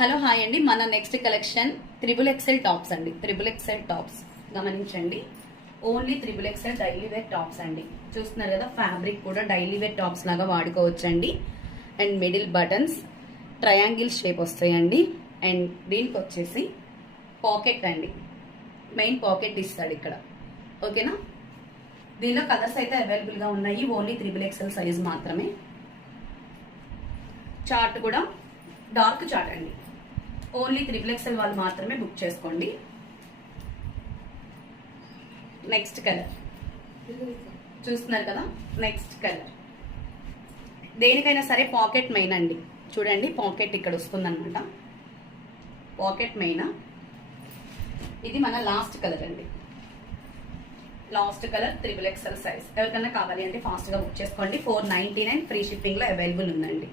Hello hi అండి. మన next collection XXL tops అండి. XXL టాప్స్ గమనించండి. Only XXL daily wear tops అండి. చూస్తున్నారు కదా, ఫ్యాబ్రిక్ కూడా డైలీ వేర్ టాప్స్ లాగా వాడుకోవచ్చండి. And middle buttons triangle shape వస్తాయండి. అండ్ దీనికి వచ్చేసి పాకెట్ అండి, మెయిన్ పాకెట్ ఇస్తాడు ఇక్కడ. ఓకేనా, దీనిలో కలర్స్ అయితే అవైలబుల్ గా ఉన్నాయి. ఓన్లీ XXL సైజ్ మాత్రమే. చార్ట్ కూడా డార్క్ చార్ట్ అండి. ఓన్లీ XXL వాళ్ళు మాత్రమే బుక్ చేసుకోండి. నెక్స్ట్ కలర్ చూస్తున్నారు కదా, నెక్స్ట్ కలర్. దేనికైనా సరే పాకెట్ మెయిన్ అండి. చూడండి, పాకెట్ ఇక్కడ వస్తుందన్నమాట. Pocket main. ఇది మన లాస్ట్ కలర్ అండి. Last colour XXL size. ఎవరికైనా కావాలి అంటే ఫాస్ట్ గా బుక్ చేసుకోండి. 499 ఫ్రీ షిప్పింగ్ లో అవైలబుల్ ఉందండి.